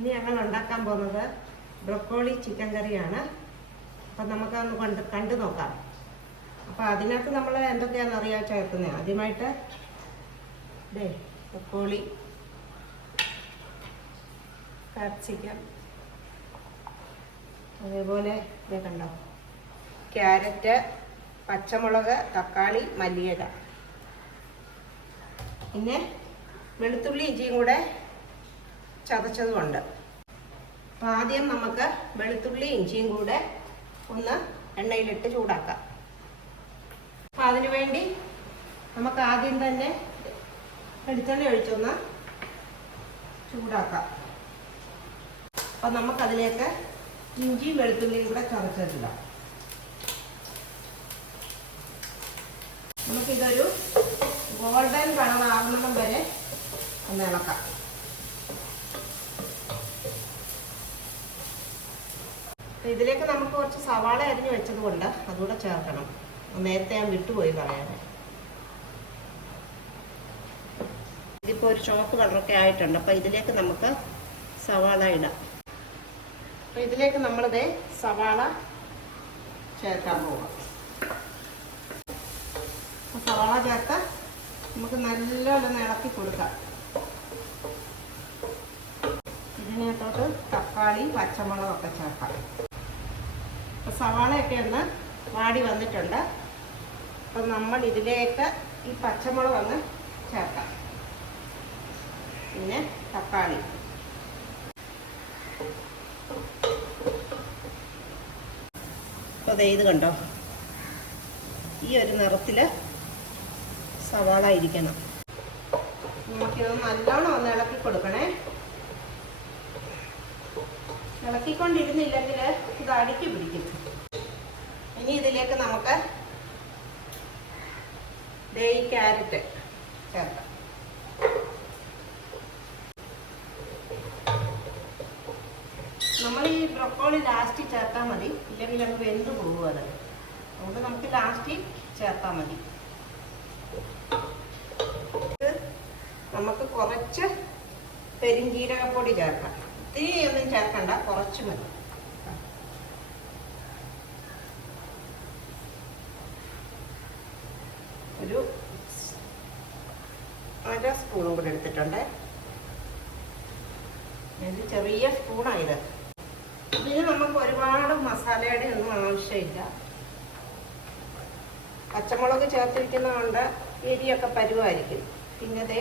ഇനി ഞങ്ങൾ ഉണ്ടാക്കാൻ പോകുന്നത് ബ്രൊക്കോളി ചിക്കൻ കറിയാണ്. അപ്പം നമുക്കൊന്ന് കണ്ടു നോക്കാം. അപ്പോൾ അതിനകത്ത് നമ്മൾ എന്തൊക്കെയാണെന്ന് അറിയാൻ ചേർക്കുന്നത്. ആദ്യമായിട്ട് ബ്രൊക്കോളി, കാപ്സിക്കം, അതേപോലെ കണ്ടോ, ക്യാരറ്റ്, പച്ചമുളക്, തക്കാളി, മല്ലിയില, പിന്നെ വെളുത്തുള്ളി ഇഞ്ചിയും കൂടെ ചതച്ചതുമുണ്ട്. അപ്പോൾ ആദ്യം നമുക്ക് വെളുത്തുള്ളി ഇഞ്ചിയും കൂടെ ഒന്ന് എണ്ണയിലിട്ട് ചൂടാക്കാം. അപ്പോൾ അതിനു വേണ്ടി നമുക്ക് ആദ്യം തന്നെ വെളിച്ചെണ്ണ ഒഴിച്ചൊന്ന് ചൂടാക്കാം. അപ്പം നമുക്കതിലേക്ക് ഇഞ്ചിയും വെളുത്തുള്ളിയും കൂടെ ചതച്ചിട്ടിടാം. നമുക്കിതൊരു ഗോൾഡൻ കളർ ആകുന്നിടം വരെ ഒന്ന് ഇളക്കാം. ഇതിലേക്ക് നമുക്ക് കുറച്ച് സവാള അരിഞ്ഞ് വെച്ചത് കൊണ്ട് അതുകൂടെ ചേർക്കണം. നേരത്തെ ഞാൻ വിട്ടുപോയി പറയാൻ. ഇതിപ്പോൾ ഒരു ചുവപ്പ് കളറൊക്കെ ആയിട്ടുണ്ട്. അപ്പോൾ ഇതിലേക്ക് നമുക്ക് സവാള ഇടാം. അപ്പോൾ ഇതിലേക്ക് നമ്മളിത് സവാള ചേർക്കാൻ പോകാം. സവാള ചേർത്ത് നമുക്ക് നല്ലോണം ഇളക്കി കൊടുക്കാം. ഇതിനകത്തോട്ട് തക്കാളി, പച്ചമുളകൊക്കെ ചേർക്കാം. അപ്പോൾ സവാളയൊക്കെ ഒന്ന് വാടി വന്നിട്ടുണ്ട്. അപ്പം നമ്മൾ ഇതിലേക്ക് ഈ പച്ചമുളക് ഒന്ന് ചേർക്കാം. പിന്നെ തക്കാളി, അപ്പോൾ ഇത് കണ്ടോ, ഈ ഒരു നിറത്തിൽ സവാള ഇരിക്കണം. നമുക്കിതൊന്ന് നല്ലോണം ഒന്ന് ഇളക്കി കൊടുക്കണേ. ഇളക്കിക്കൊണ്ടിരുന്നില്ലെങ്കിൽ ഇത് അടുക്കി പിടിക്കും. ഇനി ഇതിലേക്ക് നമുക്ക് ഈ ക്യാരറ്റ് ചേർക്കാം. നമ്മൾ ഈ ബ്രൊക്കോളി ലാസ്റ്റ് ചേർത്താൽ മതി, ഇല്ലെങ്കിൽ നമുക്ക് വെന്ത് പോകും. അത് അതുകൊണ്ട് നമുക്ക് ലാസ്റ്റ് ചേർത്താൽ മതി. നമുക്ക് കുറച്ച് പെരിഞ്ജീരകപ്പൊടി ചേർക്കാം. ഒത്തിരി ഒന്നും ചേർക്കണ്ട, കുറച്ച് മതി. ഒരു 1/2 സ്പൂണും കൂടെ എടുത്തിട്ടുണ്ട്. ഇത് ചെറിയ സ്പൂണായത്. ഇതിന് നമുക്ക് ഒരുപാട് മസാലയുടെ ഒന്നും ആവശ്യമില്ല. പച്ചമുളക് ചേർത്തിരിക്കുന്നതുകൊണ്ട് എരിയൊക്കെ പരുവായിരിക്കും. പിന്നെ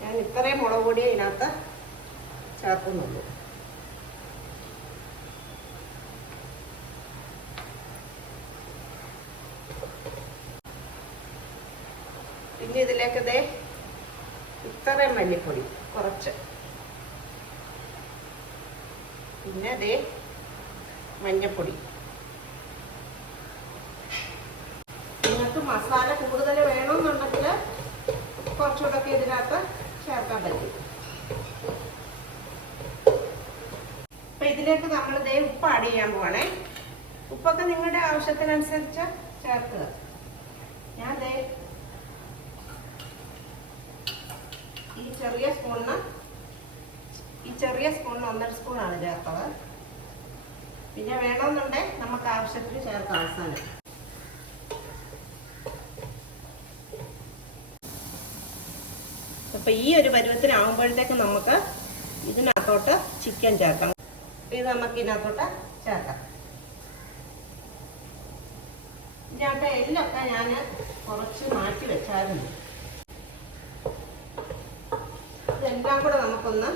ഞാൻ ഇത്രയും മുളക് പൊടി ഇതിനകത്ത് ചേർക്കുന്നുള്ളൂ. പിന്നെ ഇതിലേക്ക് ഇത്രയും മല്ലിപ്പൊടി കുറച്ച്, പിന്നെ മഞ്ഞപ്പൊടി. നിങ്ങൾക്ക് മസാല കൂടുതൽ വേണമെന്നുണ്ടെങ്കിൽ കുറച്ചുകൂടെ ഒക്കെ ഇതിനകത്ത് ചേർക്കാൻ പറ്റും. അപ്പം ഇതിലേക്ക് നമ്മൾ ഉപ്പ് ആഡ് ചെയ്യാൻ പോവാണേ. ഉപ്പൊക്കെ നിങ്ങളുടെ ആവശ്യത്തിനനുസരിച്ച് ചേർക്കുക. ഞാൻ ഈ ചെറിയ സ്പൂണിന് 1.5 സ്പൂണാണ് ചേർത്തത്. പിന്നെ വേണമെന്നുണ്ടെങ്കിൽ നമുക്ക് ആവശ്യത്തിന് ചേർക്കാം അവസാനം. അപ്പം ഈ ഒരു പരുവത്തിനാവുമ്പോഴത്തേക്ക് നമുക്ക് ഇതിനകത്തോട്ട് ചിക്കൻ ചേർക്കാം. ഇത് നമുക്ക് ഇതിനകത്തോട്ട് ചേർക്കാം. ഇതിനകത്ത് എല്ലൊക്കെ ഞാൻ കുറച്ച് മാറ്റി വെച്ചായിരുന്നു. ഇതെല്ലാം കൂടെ നമുക്കൊന്ന്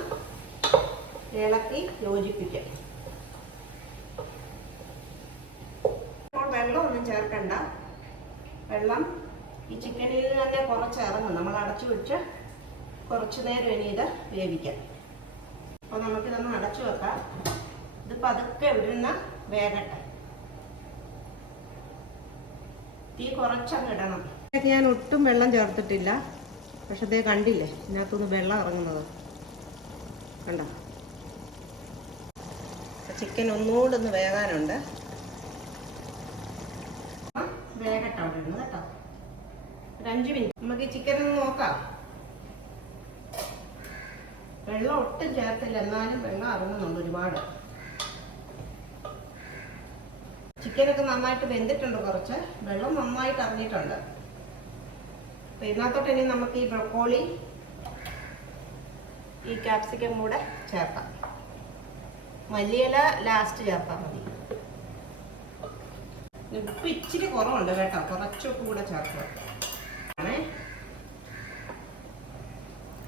ഇളക്കി യോജിപ്പിക്കാം. വെള്ളമൊന്നും ചേർക്കണ്ട. വെള്ളം ഈ ചിക്കനിൽ തന്നെ കുറച്ച് ഇറങ്ങും. നമ്മൾ അടച്ചു വെച്ച് കുറച്ച് നേരം ഇനി ഇത് വേവിക്കാം. അപ്പോൾ നമുക്കിതൊന്ന് അടച്ചു വെക്കാം. ഇത് പതുക്കെ ഇവിടുന്ന് വേകട്ടെ. തീ കുറച്ചങ്ങ് ഇടണം. ഞാൻ ഒട്ടും വെള്ളം ചേർത്തിട്ടില്ല. പക്ഷെ അതേ കണ്ടില്ലേ, ഇതിനകത്തുനിന്ന് വെള്ളം ഇറങ്ങുന്നത് കണ്ടോ. ചിക്കൻ ഒന്നുകൂടെ ഒന്ന് വേകാനുണ്ട്. വേഗട്ടെ അവിടെ ഇരുന്ന് കേട്ടോ. ഒരു 5 മിനിറ്റ് നമുക്ക് ഈ ചിക്കൻ ഒന്ന് നോക്കാം. വെള്ളം ഒട്ടും ചേർത്തില്ല, എന്നാലും വെള്ളം ഇറങ്ങുന്നുണ്ട് ഒരുപാട്. ചിക്കനൊക്കെ നന്നായിട്ട് വെന്തിട്ടുണ്ട്, കുറച്ച് വെള്ളം നന്നായിട്ട് ഇറങ്ങിയിട്ടുണ്ട്. അപ്പം ഇതിനകത്തോട്ട് ഇനി നമുക്ക് ഈ ബ്രൊക്കോളി, ഈ ക്യാപ്സിക്കം കൂടെ ചേർക്കാം. മല്ലിയില ലാസ്റ്റ് ചേർത്താൽ മതി. ഉപ്പ് ഇച്ചിരി കുറവുണ്ട് കേട്ടോ, കുറച്ചുപ്പ് കൂടെ ചേർക്കുക.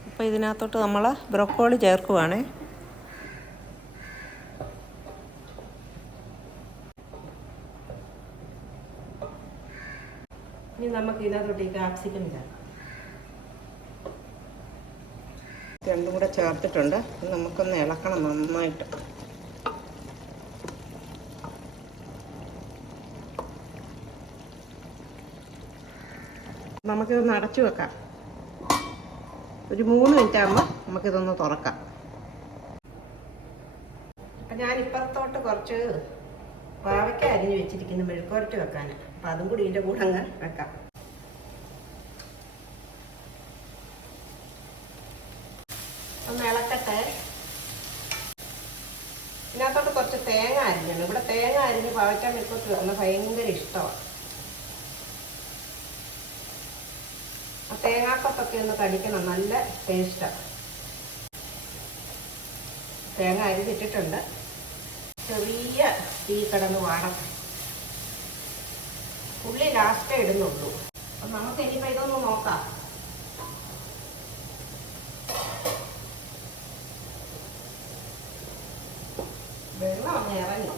അപ്പോൾ ഇതിനകത്തോട്ട് നമ്മൾ ബ്രൊക്കോളി ചേർക്കുവാണേ. ഇനി നമുക്ക് ഇതിനകത്തോട്ട് ഈ ക്യാപ്സിക്കം ചേർക്കാം. രണ്ടും കൂടെ ചേർത്തിട്ടുണ്ട്. നമുക്കൊന്ന് ഇളക്കണം നന്നായിട്ട്. നമുക്കിതൊന്ന് അടച്ചു വെക്കാം. ഒരു 3 മിനിറ്റ് ആകുമ്പോൾ നമുക്കിതൊന്ന് തുറക്കാം. അപ്പം ഞാൻ ഇപ്പുറത്തോട്ട് കുറച്ച് പാവയ്ക്ക അരിഞ്ഞ് വെച്ചിരിക്കുന്നു മെഴുക്കുവരട്ടി വെക്കാൻ. അപ്പം അതും കൂടി ഇതിൻ്റെ കൂടെ അങ്ങ് വെക്കാം. ഒന്ന് ഇളക്കട്ടെ. ഇതിനകത്തോട്ട് കുറച്ച് തേങ്ങ അരിഞ്ഞാണ്. ഇവിടെ തേങ്ങ അരിഞ്ഞ് പാവയ്ക്ക മെഴുക്കുവരട്ടി വെക്കുന്നത് ഭയങ്കര ഇഷ്ടമാണ്. ആ തേങ്ങാക്കൊത്തൊക്കെ ഒന്ന് കടിക്കണം, നല്ല ടേസ്റ്റാണ്. തേങ്ങ അരിഞ്ഞിട്ടിട്ടുണ്ട്. ചെറിയ തീ കിടന്ന് വാടണം. ഉള്ളി ലാസ്റ്റേ ഇടുന്നുള്ളൂ. അപ്പം നമുക്ക് ഇനിയിപ്പോൾ ഇതൊന്ന് നോക്കാം. വെള്ളം ഒന്ന് ഇറങ്ങി.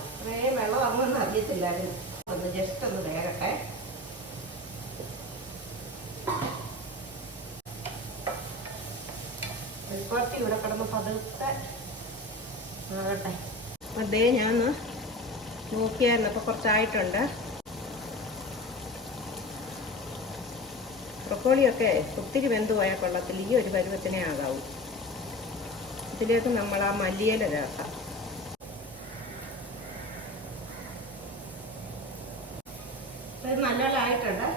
അത്രയും വെള്ളം ഇറങ്ങുമെന്ന് അറിയത്തില്ലായിരുന്നു. ഒന്ന് ജസ്റ്റ് ഒന്ന് വേകട്ടെ. മെഴുക്കുവരട്ടി ഇവിടെ കിടന്ന് പതുക്കെ ആകട്ടെ. അപ്പം ദേ ഞാൻ നോക്കിയായിരുന്നു, അപ്പോൾ കുറച്ചായിട്ടുണ്ട്. ബ്രൊക്കോളിയൊക്കെ ഒത്തിരി വെന്ത് പോയാൽ കൊള്ളത്തില്ല. ഈ ഒരു പരുവത്തിനെ ആകാവൂ. ഇതിലേക്ക് നമ്മൾ ആ മല്ലിയില ചേർക്കാം. ഇത് നല്ലോണം ആയിട്ടുണ്ട്.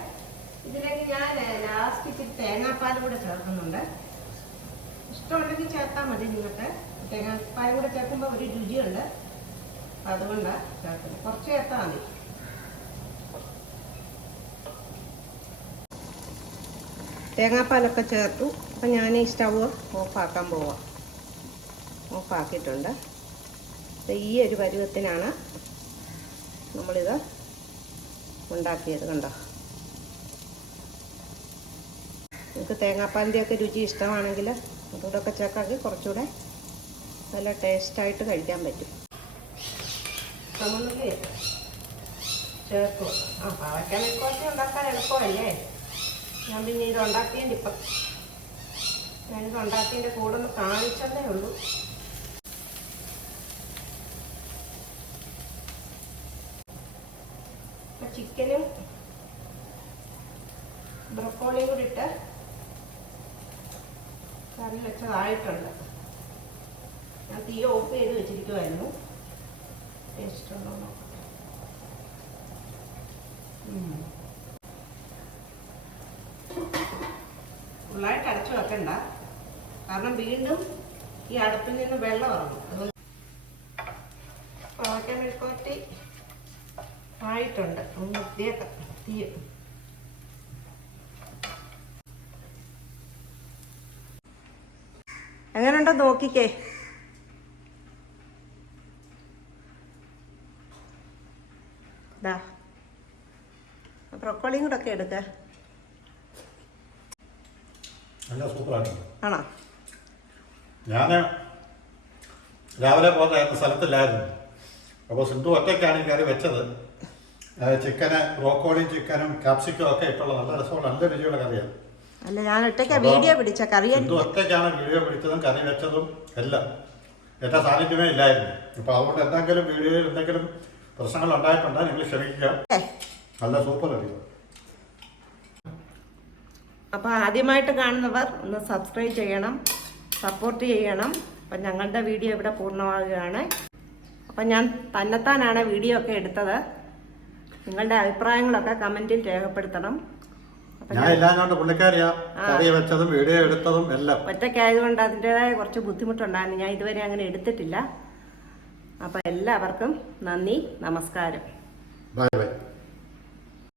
ഇതിലേക്ക് ഞാൻ ലാസ്റ്റ് ഇച്ചിരി തേങ്ങാപ്പാൽ കൂടെ ചേർക്കുന്നുണ്ട്. ഇഷ്ടമുണ്ടെങ്കിൽ ചേർത്താൽ മതി. നിങ്ങൾക്ക് തേങ്ങാപ്പാൽ കൂടെ ചേർക്കുമ്പോൾ ഒരു രുചിയുണ്ട്, അതുകൊണ്ടാണ് ചേർക്കുന്നത്. കുറച്ച് ചേർത്താൽ മതി. തേങ്ങാപ്പാലൊക്കെ ചേർത്തു. അപ്പം ഞാൻ ഈ സ്റ്റവ് ഓഫാക്കാൻ പോവാം. ഓഫാക്കിയിട്ടുണ്ട്. ഈ ഒരു പരുവത്തിനാണ് നമ്മളിത് ഉണ്ടാക്കിയത്. കണ്ടോ? നിങ്ങൾക്ക് തേങ്ങാപ്പാലിൻ്റെയൊക്കെ രുചി ഇഷ്ടമാണെങ്കിൽ അതോടൊക്കെ ചേർക്കാക്കി കുറച്ചുകൂടെ നല്ല ടേസ്റ്റായിട്ട് കഴിക്കാൻ പറ്റും. നമുക്ക് ചേർക്കും. പാവയ്ക്ക മെഴുക്കുവരട്ടി ഉണ്ടാക്കാൻ എളുപ്പമല്ലേ. ഞാൻ പിന്നെ ഇത് ഉണ്ടാക്കിയതിൻ്റെ ഞാനിത് ഉണ്ടാക്കിയതിൻ്റെ കൂടെ ഒന്ന് കാണിച്ചതേ ഉള്ളൂ. ചിക്കനും ബ്രൊക്കോളിയും കൂടി ഇട്ട് കറി വെച്ചതായിട്ടുണ്ട്. ഞാൻ തീ ഓഫ് ചെയ്ത് വെച്ചിരിക്കുമായിരുന്നു. ടേസ്റ്റ് ഉണ്ടോ നോക്കട്ടെ. ഫുള്ളായിട്ട് അടച്ചു വെക്കണ്ട, കാരണം വീണ്ടും ഈ അടുപ്പിൽ നിന്ന് വെള്ളം ഇറങ്ങും. അതുകൊണ്ട് പാവയ്ക്ക മെഴുക്കുവരട്ടി ആയിട്ടുണ്ട്. ഒന്ന് നിർത്തിയേക്കാം തീ. എങ്ങനെയുണ്ടോ നോക്കിക്കേ. ഇതാ ബ്രൊക്കോളിയും കൂടെ ഒക്കെ എടുക്ക. ആണോ? ഞാൻ രാവിലെ പോകുന്ന സ്ഥലത്തില്ലായിരുന്നു. അപ്പോൾ സിന്ധു ഒറ്റയ്ക്കാണ് ഈ കറി വെച്ചത്. ചിക്കന് ബ്രോക്കോളിയും ചിക്കനും ക്യാപ്സിക്കും ഒക്കെ ഇട്ടുള്ള നല്ല രസമുള്ള നല്ല രുചിയുള്ള കറിയാണ്. അല്ല, ഞാൻ ഒറ്റയ്ക്കാണ് വീഡിയോ പിടിച്ച കറി. സിന്ധു ഒറ്റയ്ക്കാണ് വീഡിയോ പിടിച്ചതും കറി വെച്ചതും എല്ലാം. എൻ്റെ സാന്നിധ്യമേ ഇല്ലായിരുന്നു. അപ്പോൾ അതുകൊണ്ട് എന്തെങ്കിലും വീഡിയോയിൽ എന്തെങ്കിലും പ്രശ്നങ്ങൾ ഉണ്ടായിട്ടുണ്ടെങ്കിൽ നിങ്ങൾ ക്ഷമിക്കുക. നല്ല സൂപ്പർ കറി. അപ്പോൾ ആദ്യമായിട്ട് കാണുന്നവർ ഒന്ന് സബ്സ്ക്രൈബ് ചെയ്യണം, സപ്പോർട്ട് ചെയ്യണം. അപ്പം ഞങ്ങളുടെ വീഡിയോ ഇവിടെ പൂർണ്ണമാകുകയാണ്. അപ്പം ഞാൻ തന്നെത്താനാണ് വീഡിയോ ഒക്കെ എടുത്തത്. നിങ്ങളുടെ അഭിപ്രായങ്ങളൊക്കെ കമൻറ്റിൽ രേഖപ്പെടുത്തണം. ഞാൻ ഇല്ലാഞ്ഞോണ്ട് പുള്ളിക്കാരിയാ കറി വെച്ചതും വീഡിയോ എടുത്തതും എല്ലാം. ഒറ്റയ്ക്കായതുകൊണ്ട് അതിൻ്റെതായ കുറച്ച് ബുദ്ധിമുട്ടുണ്ടായിരുന്നു. ഞാൻ ഇതുവരെ അങ്ങനെ എടുത്തിട്ടില്ല. അപ്പം എല്ലാവർക്കും നന്ദി, നമസ്കാരം. Bye bye.